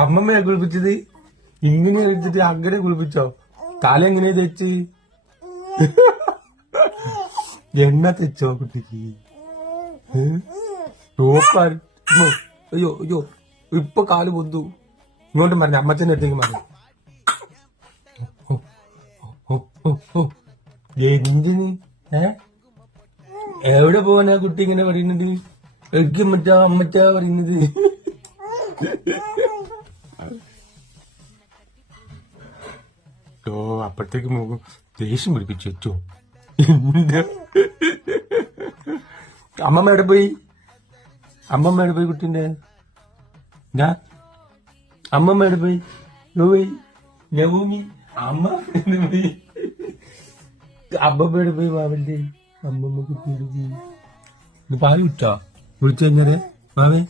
അമ്മമ്മയെ കുളിപ്പിച്ചത് ഇങ്ങനെ എടുത്തിട്ട് അങ്ങനെ കുളിപ്പിച്ചോ? തല എങ്ങനെ തെച്ച്? എണ്ണ തെച്ചോ കുട്ടിക്ക്? ടോപ്പാൻ അയ്യോ അയ്യോ ഇപ്പൊ കാല് പൊന്തു. ഇങ്ങോട്ടും പറഞ്ഞ അമ്മച്ചന്റെ അടുത്തേക്ക് പറഞ്ഞു. എന്തിന് എവിടെ പോവാനാ കുട്ടി ഇങ്ങനെ പറയുന്നത്? എനിക്ക് അമ്മച്ചാ പറയുന്നത്. ഓ അപ്പഴത്തേക്ക് മുഖം ദേഷ്യം പിടിപ്പിച്ചു വെച്ചോ. അമ്മമ്മ എവിടെ പോയി? അമ്മമ്മ എവിടെ പോയി? കുട്ടീന്റെ അമ്മമ്മ എവിടെ പോയി? ഭൂമി അമ്മ പോയി. അമ്മമ്മ എവിടെ പോയി? മാവന്റെ അമ്മമ്മ കുട്ടിയുടെ പോയി. പാല് കുടിച്ചോ? കുടിച്ചു കഴിഞ്ഞാല് മാവേ